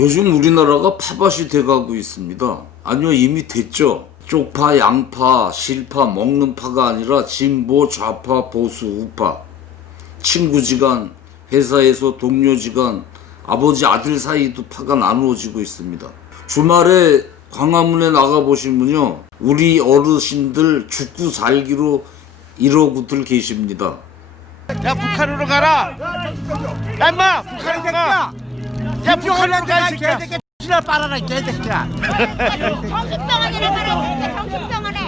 요즘 우리나라가 팥밭이 돼가고 있습니다. 아니요, 이미 됐죠. 쪽파, 양파, 실파, 먹는 파가 아니라 진보, 좌파, 보수, 우파, 친구지간, 회사에서 동료지간, 아버지 아들 사이도 파가 나누어지고 있습니다. 주말에 광화문에 나가보시면요, 우리 어르신들 죽고 살기로 이러고들 계십니다. 야, 북한으로 가라. 야, 임마, 북한으로 가. 야, 북한으로 가, 이 새끼야. 지나 빨아라, 개새끼야. 정신병원이라 그래. 정신병원에.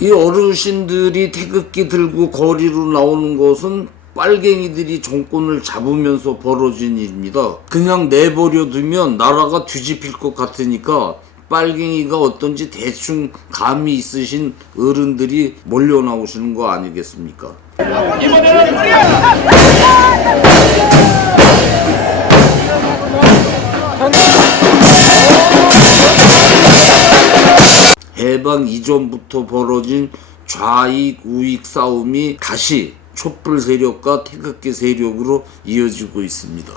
이 어르신들이 태극기 들고 거리로 나오는 것은 빨갱이들이 정권을 잡으면서 벌어진 일입니다. 그냥 내버려 두면 나라가 뒤집힐 것 같으니까 빨갱이가 어떤지 대충 감이 있으신 어른들이 몰려 나오시는 거 아니겠습니까? 해방 이전부터 벌어진 좌익 우익 싸움이 다시 촛불 세력과 태극기 세력으로 이어지고 있습니다.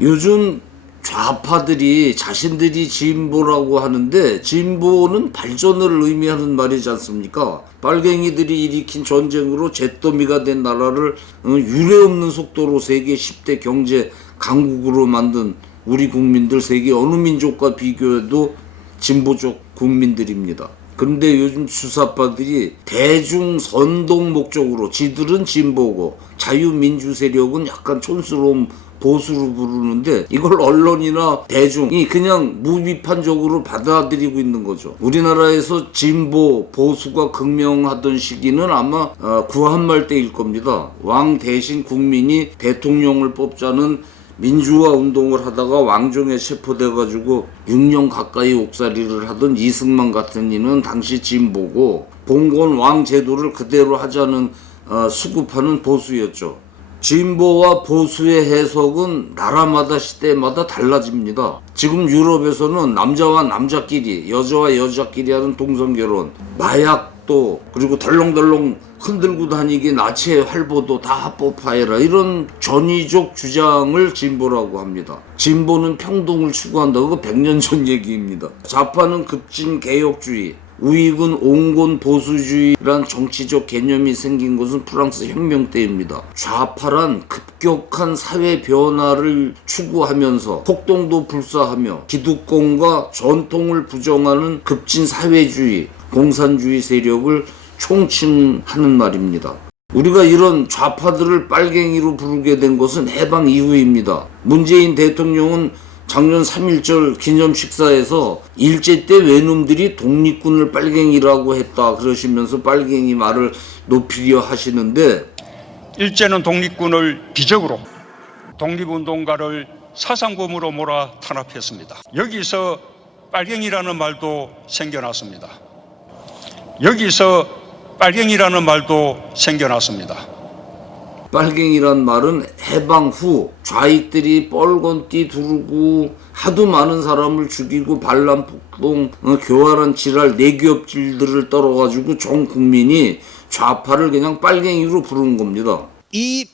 요즘 좌파들이 자신들이 진보라고 하는데 진보는 발전을 의미하는 말이지 않습니까? 빨갱이들이 일으킨 전쟁으로 잿더미가 된 나라를 유례없는 속도로 세계 10대 경제 강국으로 만든 우리 국민들 세계 어느 민족과 비교해도 진보적 국민들입니다. 그런데 요즘 수사파들이 대중 선동 목적으로 지들은 진보고 자유민주 세력은 약간 촌스러운 보수로 부르는데 이걸 언론이나 대중이 그냥 무비판적으로 받아들이고 있는 거죠. 우리나라에서 진보, 보수가 극명하던 시기는 아마 구한말 때일 겁니다. 왕 대신 국민이 대통령을 뽑자는 민주화 운동을 하다가 왕정에 체포돼가지고 6년 가까이 옥살이를 하던 이승만 같은 이는 당시 진보고 봉건 왕 제도를 그대로 하자는 수급하는 보수였죠. 진보와 보수의 해석은 나라마다 시대마다 달라집니다. 지금 유럽에서는 남자와 남자끼리, 여자와 여자끼리 하는 동성결혼, 마약도 그리고 덜렁덜렁 흔들고 다니기 나치의 활보도 다 합법화해라 이런 전위적 주장을 진보라고 합니다. 진보는 평등을 추구한다. 그거 100년 전 얘기입니다. 좌파는 급진 개혁주의, 우익은 온건 보수주의란 정치적 개념이 생긴 것은 프랑스 혁명 때입니다. 좌파란 급격한 사회 변화를 추구하면서 폭동도 불사하며 기득권과 전통을 부정하는 급진 사회주의, 공산주의 세력을 총칭하는 말입니다. 우리가 이런 좌파들을 빨갱이로 부르게 된 것은 해방 이후입니다. 문재인 대통령은 작년 3.1절 기념 식사에서 일제 때 외놈들이 독립군을 빨갱이라고 했다 그러시면서 빨갱이 말을 높이려 하시는데 일제는 독립군을 비적으로 독립운동가를 사상범으로 몰아 탄압했습니다. 여기서 빨갱이라는 말도 생겨났습니다. 여기서 빨갱이라는 말도 생겨났습니다. 빨갱이란 말은 해방 후 좌익들이 뻘건띠 두르고 하도 많은 사람을 죽이고 반란 폭동 교활한 지랄 내기업질들을 떨어가지고 전 국민이 좌파를 그냥 빨갱이로 부르는 겁니다. 이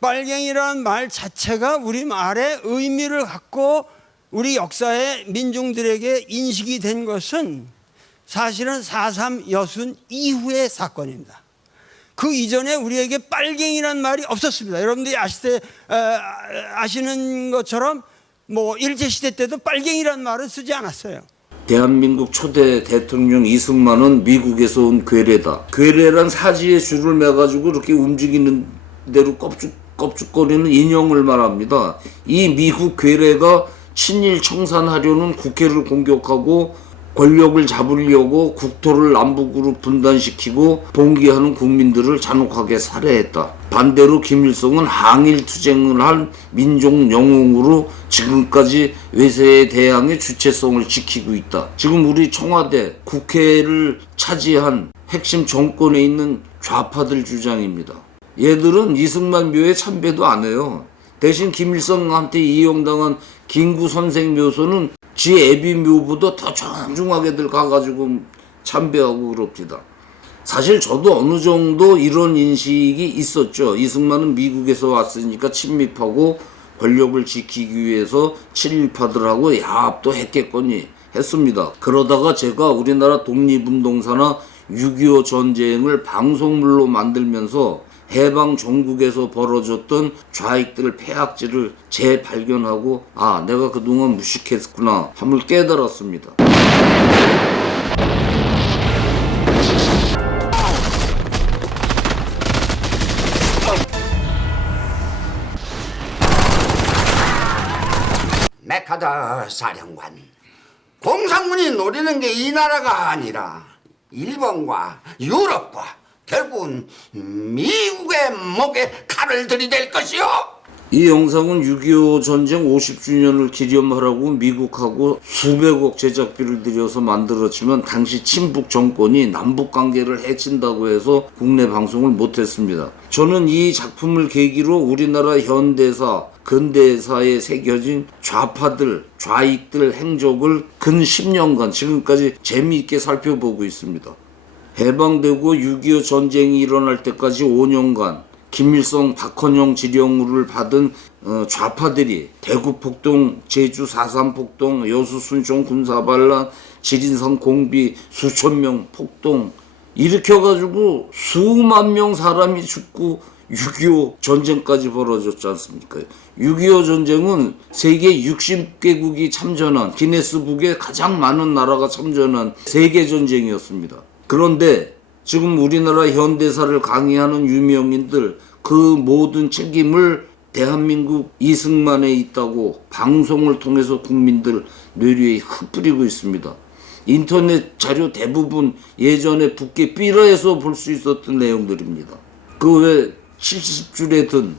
빨갱이라는 말 자체가 우리말의 의미를 갖고 우리 역사의 민중들에게 인식이 된 것은 사실은 4.3 여순 이후의 사건입니다. 그 이전에 우리에게 빨갱이라는 말이 없었습니다. 여러분들이 아시는 것처럼 뭐 일제시대 때도 빨갱이라는 말을 쓰지 않았어요. 대한민국 초대 대통령 이승만은 미국에서 온 괴뢰다. 괴뢰란 사지에 줄을 매가지고 이렇게 움직이는 대로 껍죽거리는 인형을 말합니다. 이 미국 괴뢰가 친일 청산하려는 국회를 공격하고 권력을 잡으려고 국토를 남북으로 분단시키고 봉기하는 국민들을 잔혹하게 살해했다. 반대로 김일성은 항일투쟁을 한 민족 영웅으로 지금까지 외세에 대항해 주체성을 지키고 있다. 지금 우리 청와대, 국회를 차지한 핵심 정권에 있는 좌파들 주장입니다. 얘들은 이승만 묘에 참배도 안 해요. 대신 김일성한테 이용당한 김구 선생 묘소는 지 애비 묘보다 더 정중하게들 가가지고 참배하고 그럽니다. 사실 저도 어느 정도 이런 인식이 있었죠. 이승만은 미국에서 왔으니까 침입하고 권력을 지키기 위해서 친일파들하고 야합도 했겠거니 했습니다. 그러다가 제가 우리나라 독립운동사나 6.25 전쟁을 방송물로 만들면서 해방 전국에서 벌어졌던 좌익들 폐악질을 재발견하고 아, 내가 그동안 무식했구나 함을 깨달았습니다. 메카더 사령관, 공산군이 노리는 게 이 나라가 아니라 일본과 유럽과 결국은 미국의 목에 칼을 들이댈 것이요. 이 영상은 6.25 전쟁 50주년을 기념하라고 미국하고 수백억 제작비를 들여서 만들었지만 당시 친북 정권이 남북 관계를 해친다고 해서 국내 방송을 못했습니다. 저는 이 작품을 계기로 우리나라 현대사, 근대사에 새겨진 좌파들, 좌익들 행적을 근 10년간 지금까지 재미있게 살펴보고 있습니다. 해방되고 6.25 전쟁이 일어날 때까지 5년간 김일성, 박헌영 지령을 받은 좌파들이 대구 폭동, 제주 4.3 폭동, 여수 순천 군사반란, 지린산 공비 수천 명 폭동 일으켜가지고 수만 명 사람이 죽고 6.25 전쟁까지 벌어졌지 않습니까? 6.25 전쟁은 세계 60개국이 참전한 기네스북에 가장 많은 나라가 참전한 세계전쟁이었습니다. 그런데 지금 우리나라 현대사를 강의하는 유명인들 그 모든 책임을 대한민국 이승만에 있다고 방송을 통해서 국민들 뇌리에 흩뿌리고 있습니다. 인터넷 자료 대부분 예전에 북계 삐라에서 볼 수 있었던 내용들입니다. 그 외 70줄에 든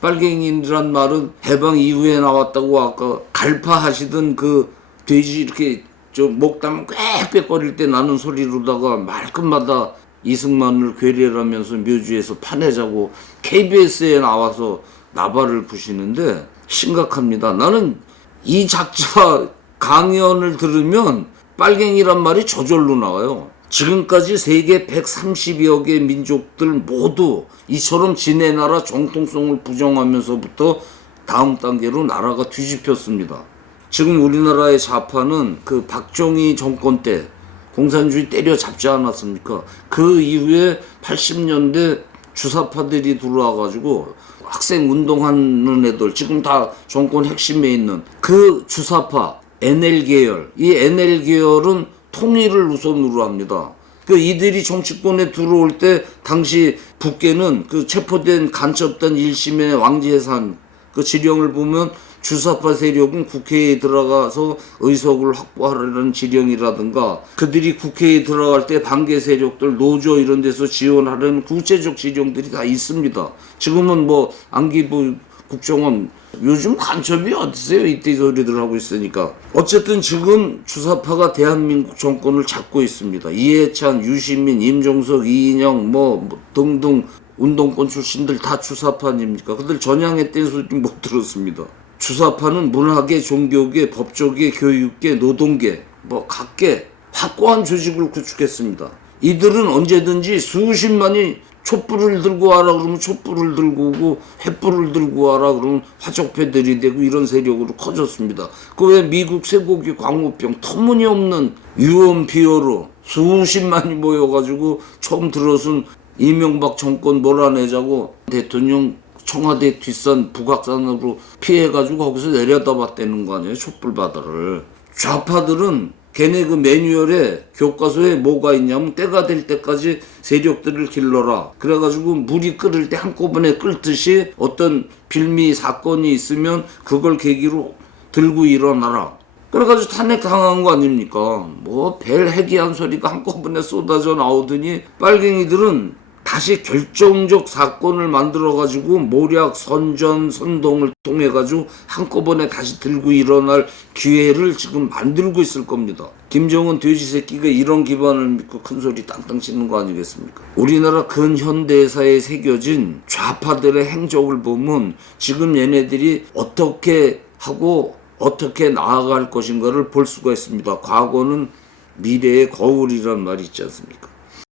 빨갱이란 말은 해방 이후에 나왔다고 아까 갈파하시던 그 돼지 이렇게 목담 꽥꽥거릴 때 나는 소리로다가 말끝마다 이승만을 괴뢰라면서 묘지에서 파내자고 KBS에 나와서 나발을 부시는데 심각합니다. 나는 이 작자 강연을 들으면 빨갱이란 말이 저절로 나와요. 지금까지 세계 130여 개 민족들 모두 이처럼 지네 나라 정통성을 부정하면서부터 다음 단계로 나라가 뒤집혔습니다. 지금 우리나라의 좌파는 그 박정희 정권 때 공산주의 때려잡지 않았습니까? 그 이후에 80년대 주사파들이 들어와가지고 학생 운동하는 애들 지금 다 정권 핵심에 있는 그 주사파 NL계열, 이 NL계열은 통일을 우선으로 합니다. 그 이들이 정치권에 들어올 때 당시 북계는 그 체포된 간첩단 1심의 왕재산 그 지령을 보면 주사파 세력은 국회에 들어가서 의석을 확보하려는 지령이라든가 그들이 국회에 들어갈 때 반계 세력들 노조 이런 데서 지원하려는 구체적 지령들이 다 있습니다. 지금은 뭐 안기부 국정원 요즘 간첩이 어디세요? 이때 소리들 하고 있으니까. 어쨌든 지금 주사파가 대한민국 정권을 잡고 있습니다. 이해찬, 유시민, 임종석, 이인영 뭐 등등 운동권 출신들 다 주사파 아닙니까? 그들 전향했다는 소리 못 들었습니다. 주사파는 문화계, 종교계, 법조계, 교육계, 노동계 뭐 각계 확고한 조직을 구축했습니다. 이들은 언제든지 수십만이 촛불을 들고 와라 그러면 촛불을 들고 오고 횃불을 들고 와라 그러면 화적패들이 되고 이런 세력으로 커졌습니다. 그 외 미국 쇠고기 광우병 터무니없는 유언비어로 수십만이 모여가지고 처음 들어선 이명박 정권 몰아내자고 대통령 청와대 뒷산 북악산으로 피해가지고 거기서 내려다봤다는 거 아니에요? 촛불바다를. 좌파들은 걔네 그 매뉴얼에 교과서에 뭐가 있냐면 때가 될 때까지 세력들을 길러라. 그래가지고 물이 끓을 때 한꺼번에 끓듯이 어떤 빌미 사건이 있으면 그걸 계기로 들고 일어나라. 그래가지고 탄핵 당한 거 아닙니까? 뭐 별 해기한 소리가 한꺼번에 쏟아져 나오더니 빨갱이들은 다시 결정적 사건을 만들어가지고 모략, 선전, 선동을 통해가지고 한꺼번에 다시 들고 일어날 기회를 지금 만들고 있을 겁니다. 김정은 돼지 새끼가 이런 기반을 믿고 큰 소리 땅땅 치는 거 아니겠습니까? 우리나라 근현대사에 새겨진 좌파들의 행적을 보면 지금 얘네들이 어떻게 하고 어떻게 나아갈 것인가를 볼 수가 있습니다. 과거는 미래의 거울이란 말이 있지 않습니까?